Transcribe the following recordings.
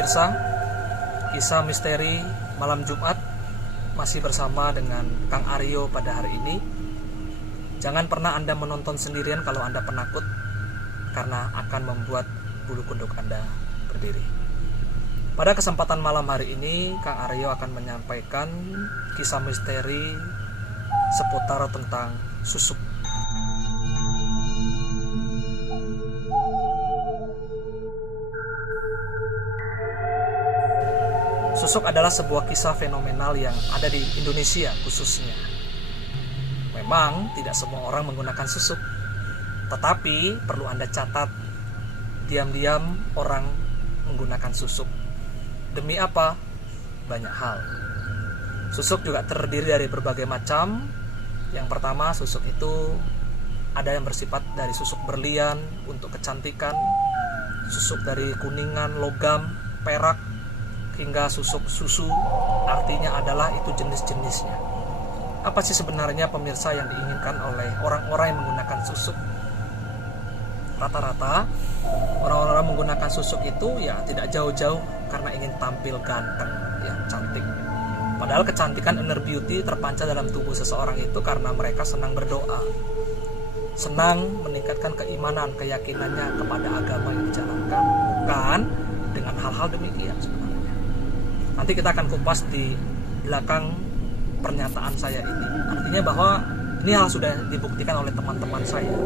pemirsa, kisah misteri malam Jumat masih bersama dengan Kang Aryo pada hari ini. Jangan pernah Anda menonton sendirian kalau Anda penakut, karena akan membuat bulu kuduk Anda berdiri. Pada kesempatan malam hari ini, Kang Aryo akan menyampaikan kisah misteri seputar tentang susuk. Susuk adalah sebuah kisah fenomenal yang ada di Indonesia khususnya. Memang tidak semua orang menggunakan susuk, tetapi perlu Anda catat, diam-diam orang menggunakan susuk. Demi apa? Banyak hal. Susuk juga terdiri dari berbagai macam. Yang pertama, susuk itu ada yang bersifat dari susuk berlian untuk kecantikan, susuk dari kuningan, logam, perak, hingga susuk susu. Artinya adalah itu jenis-jenisnya. Apa sih sebenarnya pemirsa yang diinginkan oleh orang-orang yang menggunakan susuk? Rata-rata orang-orang menggunakan susuk itu ya tidak jauh-jauh karena ingin tampil ganteng, ya cantik. Padahal kecantikan inner beauty terpancar dalam tubuh seseorang itu karena mereka senang berdoa, senang meningkatkan keimanan, keyakinannya kepada agama yang dijalankan, bukan dengan hal-hal demikian sebenarnya. Nanti kita akan kupas di belakang pernyataan saya ini. Artinya bahwa ini hal sudah dibuktikan oleh teman-teman saya.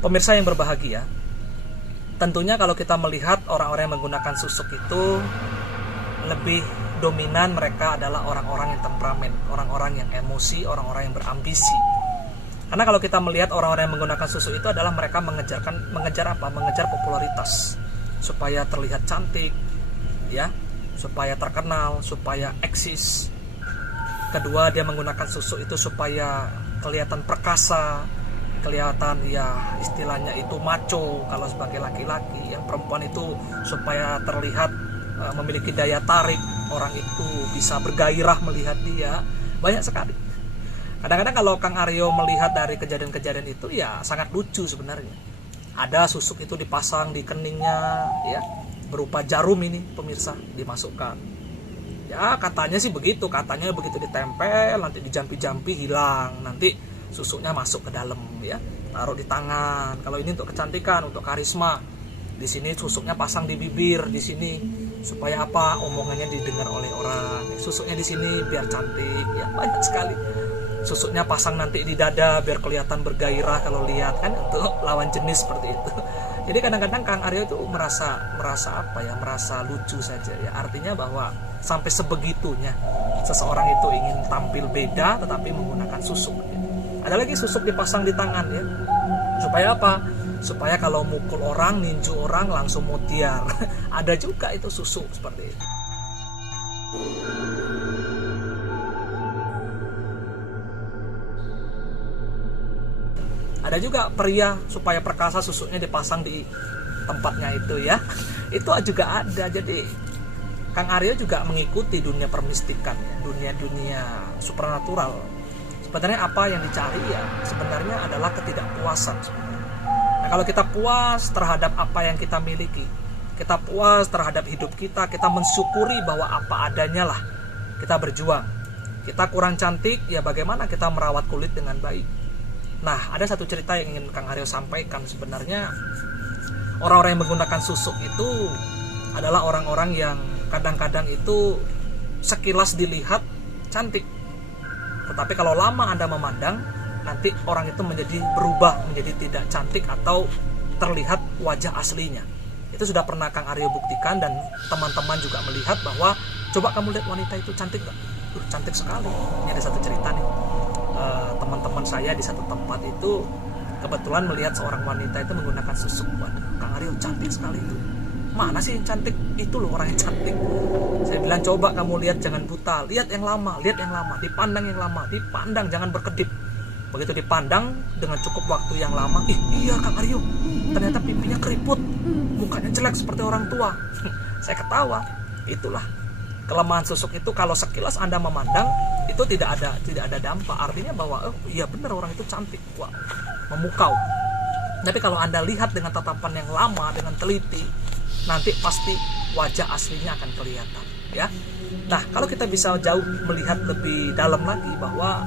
Pemirsa yang berbahagia, tentunya kalau kita melihat orang-orang yang menggunakan susuk itu lebih dominan, mereka adalah orang-orang yang temperamen, orang-orang yang emosi, orang-orang yang berambisi. Karena kalau kita melihat orang-orang yang menggunakan susuk itu adalah mereka mengejar apa? Mengejar popularitas supaya terlihat cantik, ya, supaya terkenal, supaya eksis. Kedua, dia menggunakan susuk itu supaya kelihatan perkasa, kelihatan ya istilahnya itu macho kalau sebagai laki-laki. Yang perempuan itu supaya terlihat memiliki daya tarik, orang itu bisa bergairah melihat dia. Banyak sekali. Kadang-kadang kalau Kang Aryo melihat dari kejadian-kejadian itu ya sangat lucu sebenarnya. Ada susuk itu dipasang di keningnya, ya, berupa jarum ini pemirsa, dimasukkan. Ya katanya sih begitu, katanya begitu ditempel nanti dijampi-jampi hilang, nanti susuknya masuk ke dalam, ya, taruh di tangan. Kalau ini untuk kecantikan, untuk karisma. Di sini susuknya pasang di bibir, di sini supaya apa? Omongannya didengar oleh orang. Susuknya di sini biar cantik, ya, banyak sekali. Susuknya pasang nanti di dada biar kelihatan bergairah kalau lihat, kan, untuk lawan jenis seperti itu. Jadi kadang-kadang Kang Aryo itu merasa apa ya? Merasa lucu saja, ya. Artinya bahwa sampai sebegitunya seseorang itu ingin tampil beda tetapi menggunakan susuk. Ada lagi susuk dipasang di tangan, ya. Supaya apa? Supaya kalau mukul orang, ninju orang langsung mutiar. Ada juga itu susuk seperti itu. Ada juga pria supaya perkasa susuknya dipasang di tempatnya itu, ya. Itu juga ada. Jadi Kang Aryo juga mengikuti dunia permistikan, ya, dunia supernatural. Sebenarnya apa yang dicari ya sebenarnya adalah ketidakpuasan sebenarnya. Nah, kalau kita puas terhadap apa yang kita miliki, kita puas terhadap hidup kita mensyukuri bahwa apa adanya lah, kita berjuang. Kita kurang cantik, ya bagaimana kita merawat kulit dengan baik. Nah, ada satu cerita yang ingin Kang Aryo sampaikan. Sebenarnya orang-orang yang menggunakan susuk itu adalah orang-orang yang kadang-kadang itu sekilas dilihat cantik, tetapi kalau lama Anda memandang, nanti orang itu menjadi berubah, menjadi tidak cantik atau terlihat wajah aslinya. Itu sudah pernah Kang Aryo buktikan dan teman-teman juga melihat bahwa coba kamu lihat wanita itu cantik gak? Cantik sekali. Ini ada satu cerita nih. Teman-teman saya di satu tempat itu kebetulan melihat seorang wanita itu menggunakan susuk. Waduh, Kang Aryo cantik sekali itu. Mana sih yang cantik? Itu loh orang yang cantik. Saya bilang coba kamu lihat, jangan buta. Lihat yang lama, dipandang yang lama, dipandang, jangan berkedip. Begitu dipandang dengan cukup waktu yang lama, iya Kang Aryo, ternyata pipinya keriput, mukanya jelek seperti orang tua. Saya ketawa. Itulah kelemahan susuk itu. Kalau sekilas Anda memandang itu tidak ada dampak. Artinya bahwa iya benar orang itu cantik, wah, memukau. Tapi kalau Anda lihat dengan tatapan yang lama, dengan teliti, nanti pasti wajah aslinya akan kelihatan, ya. Nah, kalau kita bisa jauh melihat lebih dalam lagi bahwa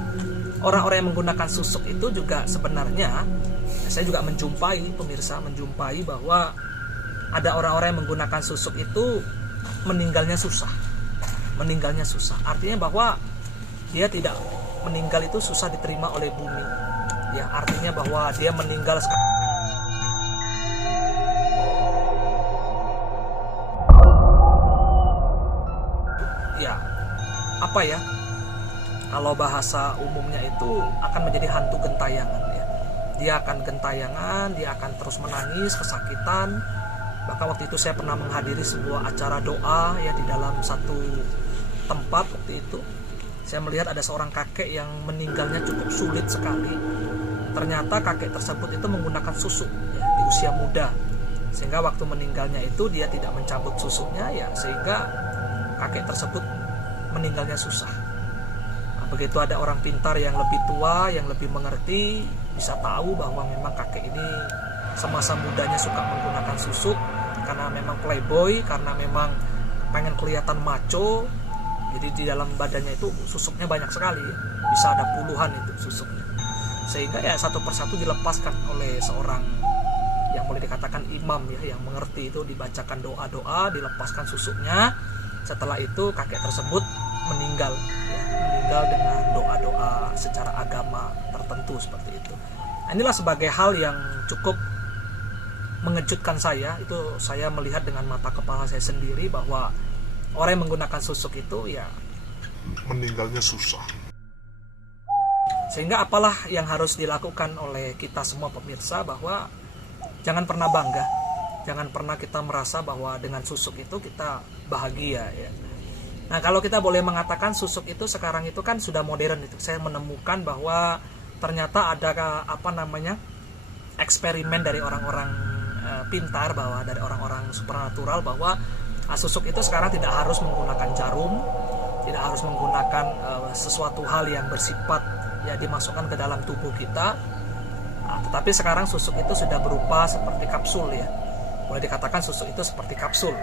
orang-orang yang menggunakan susuk itu juga sebenarnya, saya juga menjumpai bahwa ada orang-orang yang menggunakan susuk itu meninggalnya susah. Artinya bahwa dia tidak meninggal itu susah diterima oleh bumi. Ya, artinya bahwa dia meninggal ya, apa ya? Kalau bahasa umumnya itu akan menjadi hantu gentayangan, ya. Dia akan gentayangan, dia akan terus menangis, kesakitan. Bahkan waktu itu saya pernah menghadiri sebuah acara doa ya di dalam satu tempat. Waktu itu saya melihat ada seorang kakek yang meninggalnya cukup sulit sekali. Ternyata kakek tersebut itu menggunakan susuk ya, di usia muda, sehingga waktu meninggalnya itu dia tidak mencabut susuknya ya, sehingga kakek tersebut meninggalnya susah. Nah, begitu ada orang pintar yang lebih tua, yang lebih mengerti, bisa tahu bahwa memang kakek ini semasa mudanya suka menggunakan susuk karena memang playboy, karena memang pengen kelihatan macho. Jadi di dalam badannya itu susuknya banyak sekali, bisa ada puluhan itu susuknya. Sehingga ya satu persatu dilepaskan oleh seorang yang boleh dikatakan imam ya, yang mengerti itu, dibacakan doa-doa, dilepaskan susuknya. Setelah itu kakek tersebut meninggal dengan doa-doa secara agama tertentu seperti itu. Nah, inilah sebagai hal yang cukup mengejutkan saya. Itu saya melihat dengan mata kepala saya sendiri bahwa orang yang menggunakan susuk itu ya meninggalnya susah. Sehingga apalah yang harus dilakukan oleh kita semua pemirsa, bahwa jangan pernah bangga, jangan pernah kita merasa bahwa dengan susuk itu kita bahagia ya. Nah, kalau kita boleh mengatakan susuk itu sekarang itu kan sudah modern itu. Saya menemukan bahwa ternyata ada eksperimen dari orang-orang pintar, bahwa dari orang-orang supernatural, bahwa susuk itu sekarang tidak harus menggunakan jarum, tidak harus menggunakan sesuatu hal yang bersifat ya dimasukkan ke dalam tubuh kita. Tetapi sekarang susuk itu sudah berupa seperti kapsul ya. Boleh dikatakan susuk itu seperti kapsul.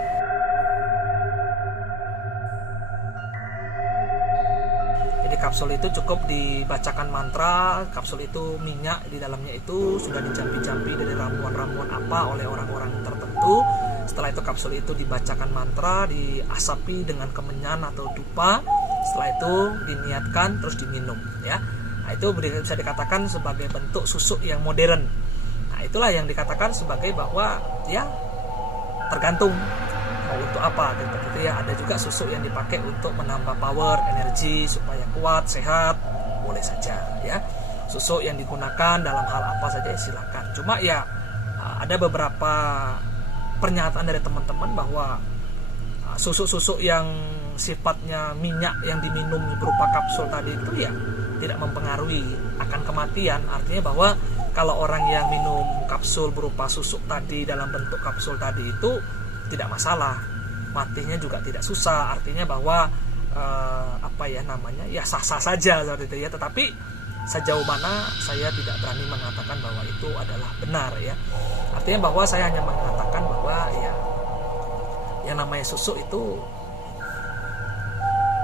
Jadi kapsul itu cukup dibacakan mantra, kapsul itu minyak di dalamnya itu sudah dijampi-jampi dari ramuan-ramuan apa oleh orang-orang tertentu. Setelah itu kapsul itu dibacakan mantra, diasapi dengan kemenyan atau dupa. Setelah itu diniatkan terus diminum ya. Nah, itu bisa dikatakan sebagai bentuk susuk yang modern. Nah, itulah yang dikatakan sebagai bahwa ya tergantung mau untuk apa gitu ya. Ada juga susuk yang dipakai untuk menambah power, energi supaya kuat, sehat, boleh saja ya. Susuk yang digunakan dalam hal apa saja silakan. Cuma ya ada beberapa pernyataan dari teman-teman bahwa susuk-susuk yang sifatnya minyak yang diminum berupa kapsul tadi itu ya tidak mempengaruhi akan kematian. Artinya bahwa kalau orang yang minum kapsul berupa susuk tadi dalam bentuk kapsul tadi itu tidak masalah, matinya juga tidak susah. Artinya bahwa sah-sah saja seperti itu ya. Tetapi sejauh mana saya tidak berani mengatakan bahwa itu adalah benar ya. Artinya bahwa saya hanya mengatakan bahwa ya yang namanya susuk itu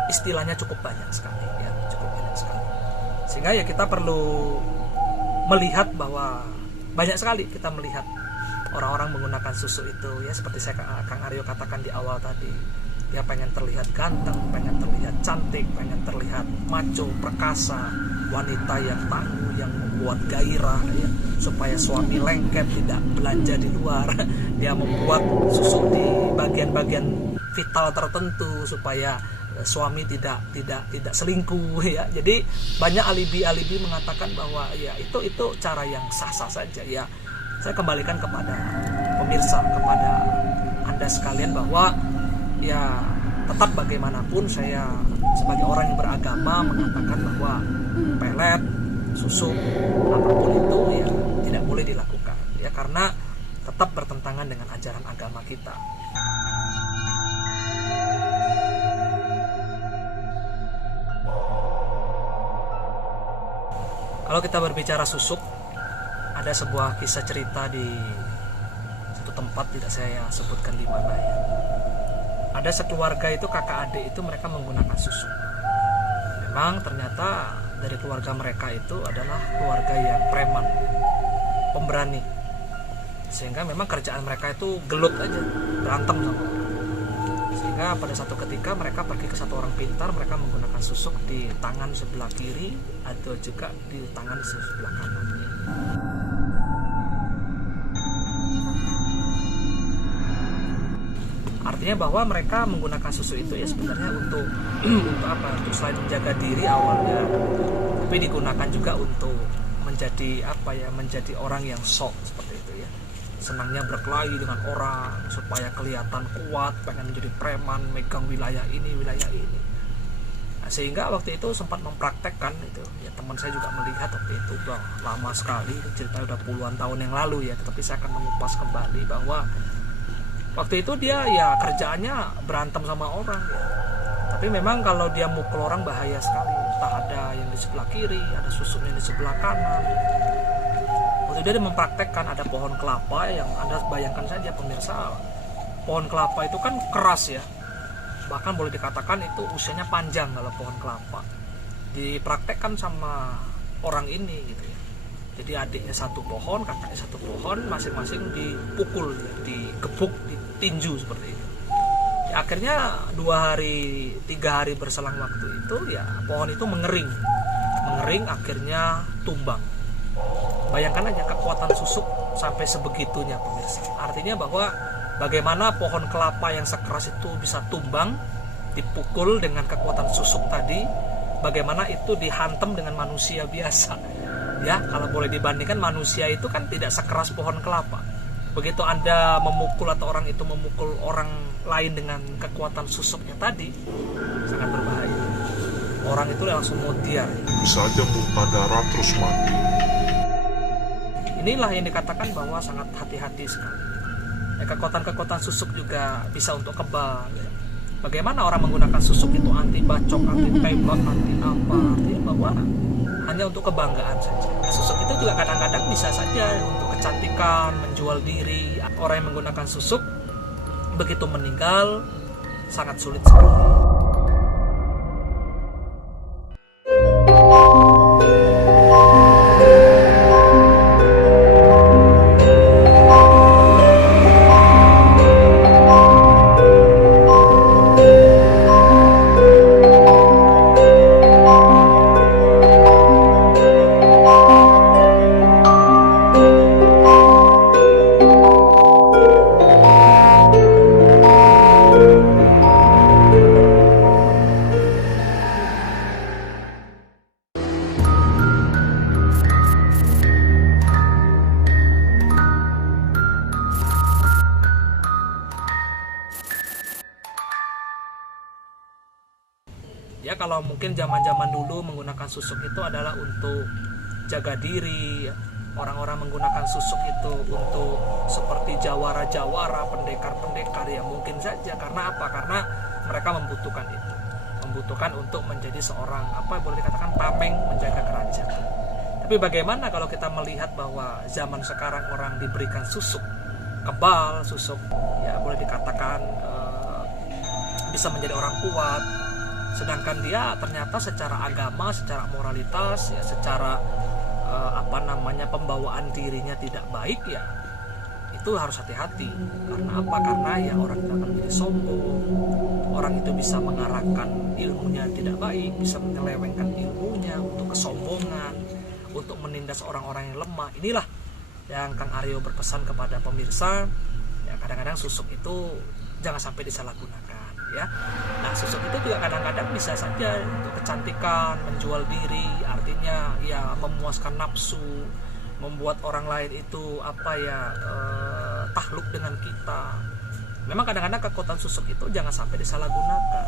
istilahnya cukup banyak sekali ya, cukup banyak sekali. Sehingga ya kita perlu melihat bahwa banyak sekali kita melihat orang-orang menggunakan susuk itu ya, seperti Kang Aryo katakan di awal tadi. Dia pengen terlihat ganteng, pengen terlihat cantik, pengen terlihat macho, perkasa, wanita yang tangguh, yang membuat gairah ya, supaya suami lengket, tidak belanja di luar. Dia membuat susuk di bagian-bagian vital tertentu supaya suami tidak selingkuh ya. Jadi banyak alibi-alibi mengatakan bahwa ya itu cara yang sah-sah saja ya. Saya kembalikan kepada pemirsa, kepada Anda sekalian bahwa ya tetap bagaimanapun saya sebagai orang yang beragama mengatakan bahwa pelet, susuk, apapun itu ya tidak boleh dilakukan ya, karena tetap bertentangan dengan ajaran agama kita. Kalau kita berbicara susuk, ada sebuah kisah cerita di satu tempat, tidak saya sebutkan di mana ya. ada sekeluarga itu kakak adik itu mereka menggunakan susuk. Memang ternyata dari keluarga mereka itu adalah keluarga yang preman, pemberani, sehingga memang kerjaan mereka itu gelut aja, berantem sama orang. Sehingga pada satu ketika mereka pergi ke satu orang pintar, mereka menggunakan susuk di tangan sebelah kiri atau juga di tangan sebelah kanan. Artinya bahwa mereka menggunakan susuk itu ya sebenarnya untuk untuk apa? Untuk selain menjaga diri awalnya, tapi digunakan juga untuk menjadi apa ya? Menjadi orang yang sok seperti itu ya. Senangnya berkelahi dengan orang supaya kelihatan kuat, pengen menjadi preman, megang wilayah ini, wilayah ini. Nah, sehingga waktu itu sempat mempraktekkan itu. Ya teman saya juga melihat waktu itu udah lama sekali, ceritanya udah puluhan tahun yang lalu ya. Tetapi saya akan mengupas kembali bahwa waktu itu dia ya kerjaannya berantem sama orang ya. Tapi memang kalau dia mukul orang bahaya sekali. Entah ada yang di sebelah kiri, ada susuknya di sebelah kanan. Waktu itu dia mempraktekkan ada pohon kelapa yang Anda bayangkan saja pemirsa. Pohon kelapa itu kan keras ya. Bahkan boleh dikatakan itu usianya panjang kalau pohon kelapa. Dipraktekkan sama orang ini gitu ya. Jadi adiknya satu pohon, kakaknya satu pohon, masing-masing dipukul, ya, digebuk, ditinju seperti itu. Ya, akhirnya 2 hari, 3 hari berselang waktu itu, ya pohon itu mengering, akhirnya tumbang. Bayangkan aja kekuatan susuk sampai sebegitunya pemirsa. Artinya bahwa bagaimana pohon kelapa yang sekeras itu bisa tumbang, dipukul dengan kekuatan susuk tadi, bagaimana itu dihantam dengan manusia biasa. Ya, kalau boleh dibandingkan manusia itu kan tidak sekeras pohon kelapa. Begitu Anda memukul atau orang itu memukul orang lain dengan kekuatan susuknya tadi, sangat berbahaya. Orang itu langsung mutiar. Bisa aja muntah darah terus mati. Inilah yang dikatakan bahwa sangat hati-hati sekali. Ya, kekuatan-kekuatan susuk juga bisa untuk kebal. Ya. Bagaimana orang menggunakan susuk itu anti bacok, anti tembak, anti apa? Artinya bahwa hanya untuk kebanggaan saja. Susuk itu juga kadang-kadang bisa saja untuk kecantikan, menjual diri. Orang yang menggunakan susuk begitu meninggal sangat sulit sekali. Ya kalau mungkin zaman-zaman dulu menggunakan susuk itu adalah untuk jaga diri. Orang-orang menggunakan susuk itu untuk seperti jawara-jawara, pendekar-pendekar ya mungkin saja. Karena apa? Karena mereka membutuhkan itu. Membutuhkan untuk menjadi seorang apa boleh dikatakan tameng menjaga kerajaan. Tapi bagaimana kalau kita melihat bahwa zaman sekarang orang diberikan susuk kebal, susuk ya boleh dikatakan bisa menjadi orang kuat. Sedangkan dia ternyata secara agama, secara moralitas, ya secara pembawaan dirinya tidak baik ya, itu harus hati-hati. Karena apa? Karena ya orang itu akan menjadi sombong, orang itu bisa mengarahkan ilmunya tidak baik, bisa menyelewengkan ilmunya untuk kesombongan, untuk menindas orang-orang yang lemah. Inilah yang Kang Aryo berpesan kepada pemirsa. Ya kadang-kadang susuk itu jangan sampai disalahgunakan. Ya, nah susuk itu juga kadang-kadang bisa saja untuk kecantikan, menjual diri, artinya ya memuaskan nafsu, membuat orang lain itu takluk dengan kita. Memang kadang-kadang kekuatan susuk itu jangan sampai disalahgunakan.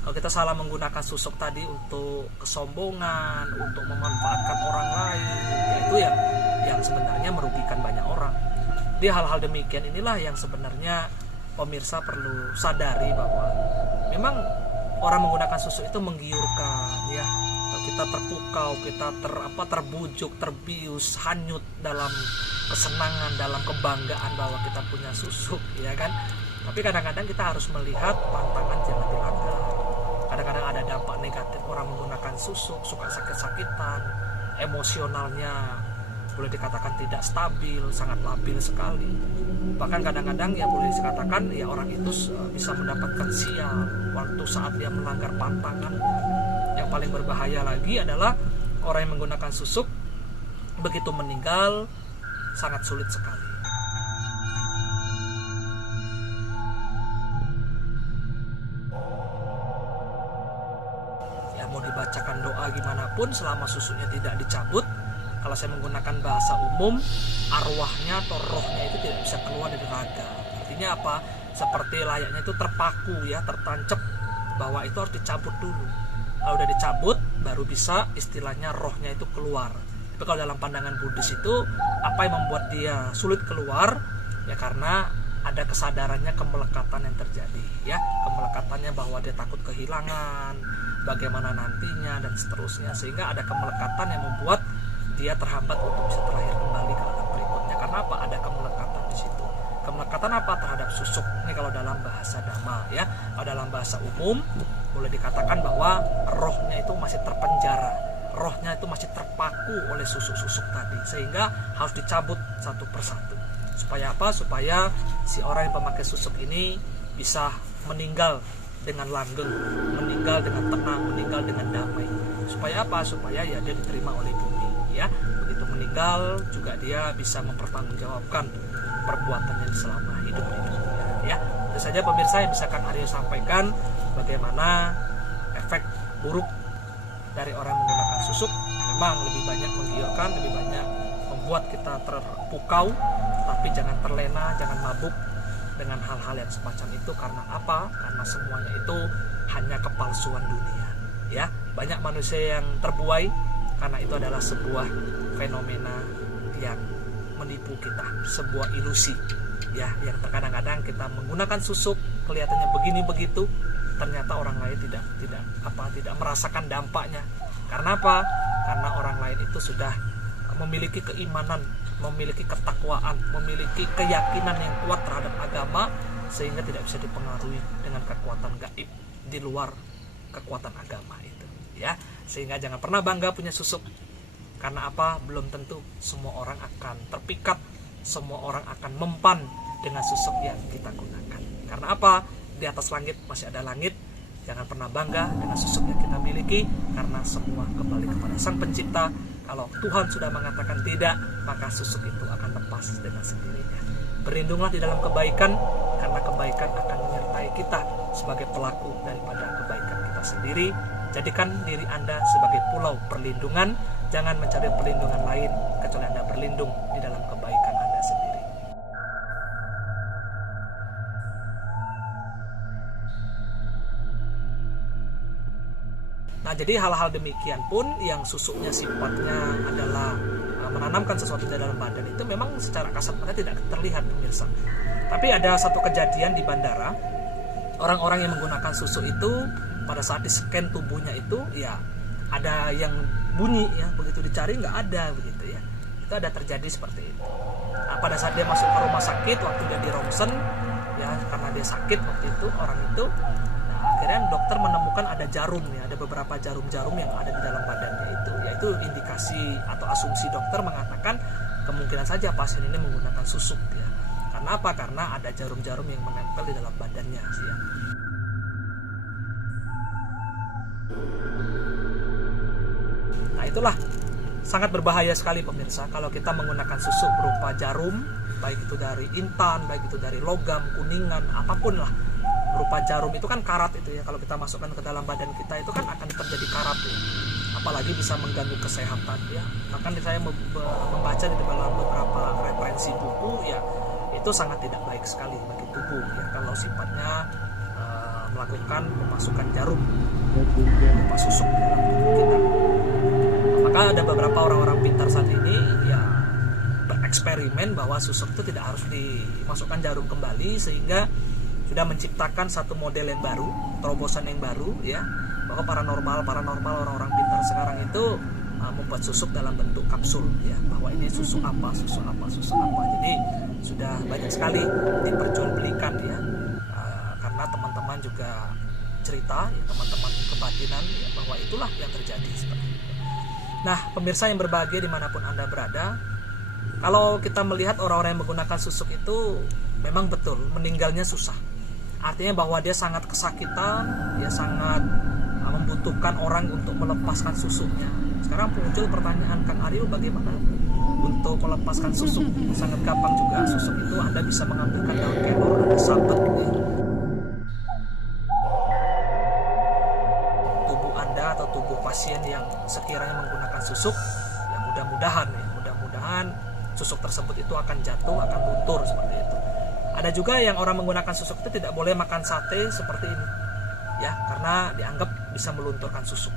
Kalau kita salah menggunakan susuk tadi untuk kesombongan, untuk memanfaatkan orang lain, ya itu yang sebenarnya merugikan banyak orang. Di hal-hal demikian inilah yang sebenarnya pemirsa perlu sadari bahwa memang orang menggunakan susuk itu menggiurkan ya. Kita terpukau, kita terbujuk, terbius, hanyut dalam kesenangan, dalam kebanggaan bahwa kita punya susuk ya kan. Tapi kadang-kadang kita harus melihat pantangan jangan dilanggar. Kadang-kadang ada dampak negatif orang menggunakan susuk, suka sakit-sakitan, emosionalnya boleh dikatakan tidak stabil, sangat labil sekali. Bahkan kadang-kadang ya boleh dikatakan ya orang itu bisa mendapatkan sial waktu saat dia melanggar pantangan. Yang paling berbahaya lagi adalah orang yang menggunakan susuk begitu meninggal sangat sulit sekali. Ya mau dibacakan doa gimana pun selama susuknya tidak dicabut, kalau saya menggunakan bahasa umum, arwahnya atau rohnya itu tidak bisa keluar dari raga. Artinya apa? Seperti layaknya itu terpaku ya, tertancap bahwa itu harus dicabut dulu. Kalau udah dicabut, baru bisa istilahnya rohnya itu keluar. Tapi kalau dalam pandangan Buddhis itu, apa yang membuat dia sulit keluar? Ya karena ada kesadarannya kemelekatan yang terjadi. Ya, kemelekatannya bahwa dia takut kehilangan, bagaimana nantinya dan seterusnya. Sehingga ada kemelekatan yang membuat dia terhambat untuk bisa terlahir kembali ke alam berikutnya. Karena apa? Ada kemelekatan di situ. Kemelekatan apa? Terhadap susuk. Ini kalau dalam bahasa Dhamma ya. Kalau dalam bahasa umum boleh dikatakan bahwa rohnya itu masih terpenjara. Rohnya itu masih terpaku oleh susuk-susuk tadi. Sehingga harus dicabut satu persatu. Supaya apa? Supaya si orang yang pemakai susuk ini bisa meninggal dengan langgeng, meninggal dengan tenang, meninggal dengan damai. Supaya apa? Supaya ya dia diterima oleh bumi. Ya, begitu meninggal juga dia bisa mempertanggungjawabkan perbuatannya selama hidup di dunia. Ya, itu saja pemirsa yang bisa Kang Aryo sampaikan bagaimana efek buruk dari orang menggunakan susuk. Memang lebih banyak menggiurkan, lebih banyak membuat kita terpukau, tapi jangan terlena, jangan mabuk dengan hal-hal yang semacam itu. Karena apa? Karena semuanya itu hanya kepalsuan dunia. Ya, banyak manusia yang terbuai karena itu adalah sebuah fenomena yang menipu kita, sebuah ilusi ya, yang terkadang-kadang kita menggunakan susuk kelihatannya begini begitu, ternyata orang lain tidak merasakan dampaknya. Karena apa? Karena orang lain itu sudah memiliki keimanan, memiliki ketakwaan, memiliki keyakinan yang kuat terhadap agama, sehingga tidak bisa dipengaruhi dengan kekuatan gaib di luar kekuatan agama itu ya. Sehingga jangan pernah bangga punya susuk. Karena apa? Belum tentu semua orang akan terpikat, semua orang akan mempan dengan susuk yang kita gunakan. Karena apa? Di atas langit masih ada langit. Jangan pernah bangga dengan susuk yang kita miliki, karena semua kembali kepada Sang Pencipta. Kalau Tuhan sudah mengatakan tidak, maka susuk itu akan lepas dengan sendirinya. Berlindunglah di dalam kebaikan, karena kebaikan akan menyertai kita sebagai pelaku daripada kebaikan kita sendiri. Jadikan diri Anda sebagai pulau perlindungan. Jangan mencari perlindungan lain kecuali Anda berlindung di dalam kebaikan Anda sendiri. Nah, jadi hal-hal demikian pun yang susuknya sifatnya adalah menanamkan sesuatu di dalam badan itu memang secara kasat mata tidak terlihat pemirsa. Tapi ada satu kejadian di bandara, orang-orang yang menggunakan susuk itu pada saat di-scan tubuhnya itu ya ada yang bunyi ya, begitu dicari nggak ada begitu ya. Itu ada terjadi seperti itu. Nah, pada saat dia masuk ke rumah sakit, waktu dia di ronsen ya, karena dia sakit waktu itu orang itu, nah, akhirnya dokter menemukan ada jarum ya, ada beberapa jarum-jarum yang ada di dalam badannya itu. Yaitu indikasi atau asumsi dokter mengatakan kemungkinan saja pasien ini menggunakan susuk ya. Karena apa? Karena ada jarum-jarum yang menempel di dalam badannya ya. Nah, itulah sangat berbahaya sekali pemirsa kalau kita menggunakan susuk berupa jarum, baik itu dari intan, baik itu dari logam, kuningan, apapun lah. Berupa jarum itu kan karat itu ya, kalau kita masukkan ke dalam badan kita itu kan akan terjadi karat ya. Apalagi bisa mengganggu kesehatan ya. Bahkan saya membaca di dalam beberapa referensi buku ya, itu sangat tidak baik sekali bagi tubuh ya kalau sifatnya melakukan memasukkan jarum berupa susuk di dalam tubuh kita. Maka ada beberapa orang-orang pintar saat ini ya bereksperimen bahwa susuk itu tidak harus dimasukkan jarum kembali, sehingga sudah menciptakan satu model yang baru, terobosan yang baru ya, bahwa paranormal orang-orang pintar sekarang itu membuat susuk dalam bentuk kapsul ya, bahwa ini susuk apa. Jadi sudah banyak sekali diperjualbelikan ya. teman-teman juga cerita, ya, teman-teman kebatinan, ya, bahwa itulah yang terjadi seperti itu. Nah, pemirsa yang berbahagia dimanapun Anda berada, kalau kita melihat orang-orang yang menggunakan susuk itu memang betul meninggalnya susah. Artinya bahwa dia sangat kesakitan, dia sangat membutuhkan orang untuk melepaskan susuknya. Sekarang muncul pertanyaan, Kang Aryo, bagaimana untuk melepaskan susuk? Sangat gampang juga. Susuk itu Anda bisa mengambilkan daun kelor, Anda sabet, ya. Tubuh Anda atau tubuh pasien yang sekiranya menggunakan susuk, ya mudah-mudahan susuk tersebut itu akan jatuh, akan luntur seperti itu. Ada juga yang orang menggunakan susuk itu tidak boleh makan sate seperti ini, ya, karena dianggap bisa melunturkan susuk.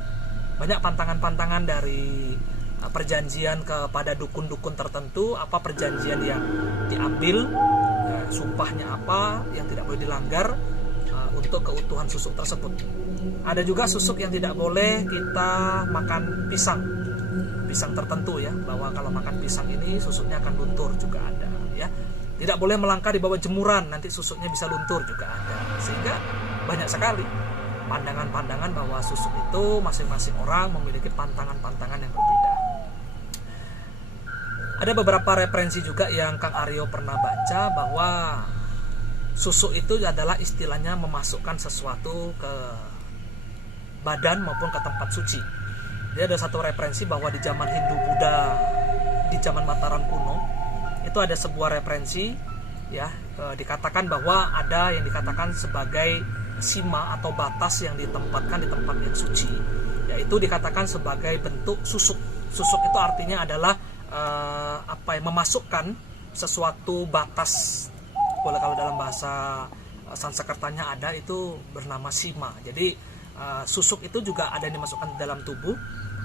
Banyak pantangan-pantangan dari perjanjian kepada dukun-dukun tertentu, apa perjanjian yang diambil, ya, sumpahnya apa yang tidak boleh dilanggar untuk keutuhan susuk tersebut. Ada juga susuk yang tidak boleh kita makan pisang tertentu, ya, bahwa kalau makan pisang ini susuknya akan luntur juga ada, ya. Tidak boleh melangkah di bawah jemuran, nanti susuknya bisa luntur juga ada. Sehingga banyak sekali pandangan-pandangan bahwa susuk itu masing-masing orang memiliki pantangan-pantangan yang berbeda. Ada beberapa referensi juga yang Kang Aryo pernah baca bahwa susuk itu adalah istilahnya memasukkan sesuatu ke badan maupun ke tempat suci. Jadi ada satu referensi bahwa di zaman Hindu-Buddha, di zaman Mataram kuno, itu ada sebuah referensi, ya, dikatakan bahwa ada yang dikatakan sebagai sima atau batas yang ditempatkan di tempat yang suci, yaitu dikatakan sebagai bentuk susuk. Susuk itu artinya adalah memasukkan sesuatu batas. Kalau dalam bahasa Sanskertanya ada itu bernama sima. Jadi susuk itu juga ada yang dimasukkan di dalam tubuh,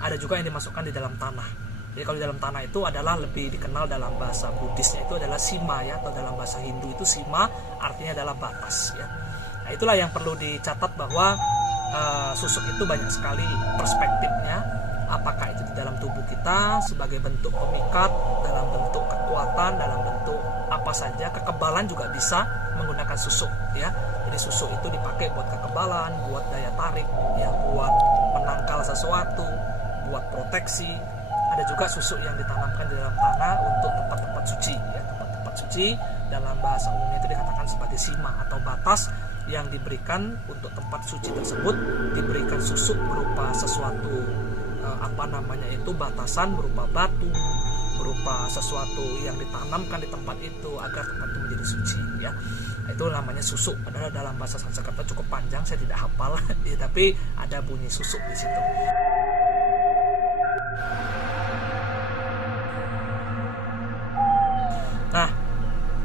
ada juga yang dimasukkan di dalam tanah. Jadi kalau di dalam tanah itu adalah lebih dikenal dalam bahasa Buddhisnya itu adalah sima, ya, atau dalam bahasa Hindu itu sima artinya adalah batas, ya. Nah, itulah yang perlu dicatat bahwa susuk itu banyak sekali perspektifnya. Apakah itu di dalam tubuh kita sebagai bentuk pemikat, dalam bentuk kekuatan, dalam bentuk apa saja, kekebalan juga bisa menggunakan susuk, ya. Jadi susuk itu dipakai buat kekebalan, buat daya tarik, ya, buat menangkal sesuatu, buat proteksi. Ada juga susuk yang ditanamkan di dalam tanah untuk tempat-tempat suci, ya. Tempat-tempat suci dalam bahasa umumnya itu dikatakan sebagai sima atau batas yang diberikan untuk tempat suci tersebut, diberikan susuk berupa sesuatu batasan berupa batu, berupa sesuatu yang ditanamkan di tempat itu agar tempat itu menjadi suci, ya. Itu namanya susuk. Padahal dalam bahasa Sanskerta cukup panjang, saya tidak hafal, ya, tapi ada bunyi susuk di situ. Nah,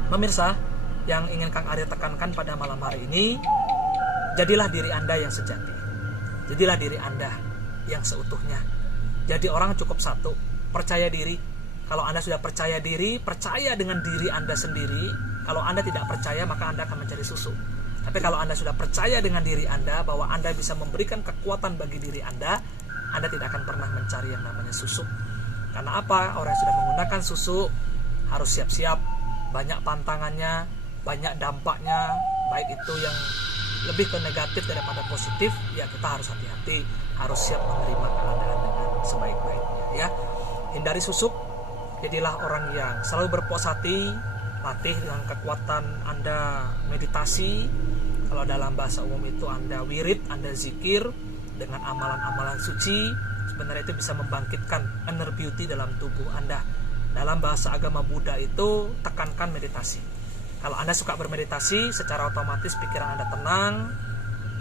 pemirsa, yang ingin Kang Aryo tekankan pada malam hari ini, jadilah diri Anda yang sejati. Jadilah diri Anda yang seutuhnya. Jadi orang cukup satu, percaya diri. Kalau Anda sudah percaya diri, percaya dengan diri Anda sendiri. Kalau Anda tidak percaya, maka Anda akan mencari susu. Tapi kalau Anda sudah percaya dengan diri Anda, bahwa Anda bisa memberikan kekuatan bagi diri Anda tidak akan pernah mencari yang namanya susu. Karena apa? Orang yang sudah menggunakan susu harus siap-siap. Banyak pantangannya, banyak dampaknya, baik itu yang lebih ke negatif daripada positif, ya kita harus hati-hati, harus siap menerima keadaan dengan sebaik-baiknya, ya. Hindari susuk, jadilah orang yang selalu berpuas hati, latih dengan kekuatan Anda meditasi. Kalau dalam bahasa umum itu Anda wirid, Anda zikir dengan amalan-amalan suci, sebenarnya itu bisa membangkitkan inner beauty dalam tubuh Anda. Dalam bahasa agama Buddha itu tekankan meditasi. Kalau Anda suka bermeditasi, secara otomatis pikiran Anda tenang,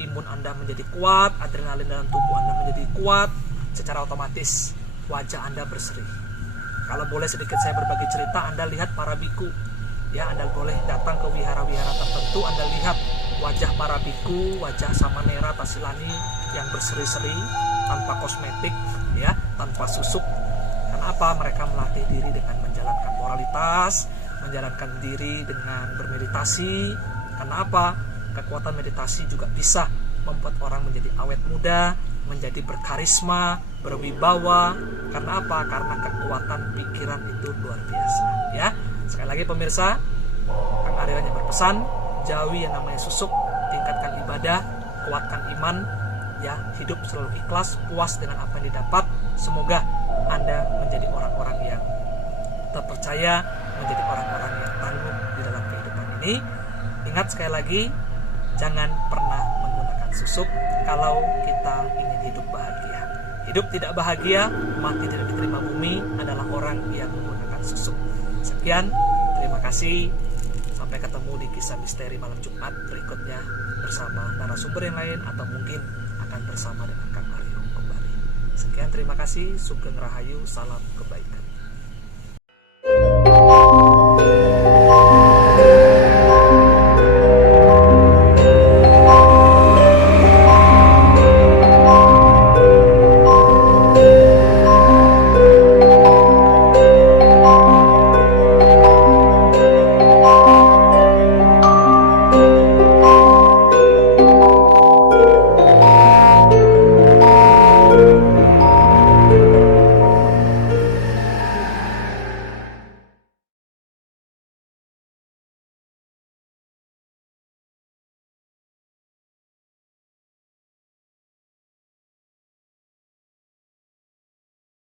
imun Anda menjadi kuat, adrenalin dalam tubuh Anda menjadi kuat, secara otomatis wajah Anda berseri. Kalau boleh sedikit saya berbagi cerita, Anda lihat para biku, ya, Anda boleh datang ke wihara-wihara tertentu, Anda lihat wajah para biku, wajah Samanera Tasilani yang berseri-seri, tanpa kosmetik, ya, tanpa susuk. Karena apa? Mereka melatih diri dengan menjalankan moralitas, menjalankan diri dengan bermeditasi. Karena apa? Kekuatan meditasi juga bisa membuat orang menjadi awet muda, menjadi berkarisma, berwibawa. Karena apa? Karena kekuatan pikiran itu luar biasa, ya. Sekali lagi pemirsa, Kang Aryo hanya berpesan, jauhi yang namanya susuk, tingkatkan ibadah waspada, kuatkan iman, ya, hidup selalu ikhlas, puas dengan apa yang didapat. Semoga Anda menjadi orang-orang yang terpercaya, menjadi orang-orang yang tangguh di dalam kehidupan ini. Ingat sekali lagi, jangan pernah menggunakan susuk kalau kita ingin hidup bahagia. Hidup tidak bahagia, mati tidak diterima bumi adalah orang yang menggunakan susuk. Sekian, terima kasih. Sampai ketemu di kisah misteri malam Jumat berikutnya bersama narasumber yang lain atau mungkin akan bersama dengan Kang Mario kembali. Sekian, terima kasih. Sugeng Rahayu, salam kebaikan.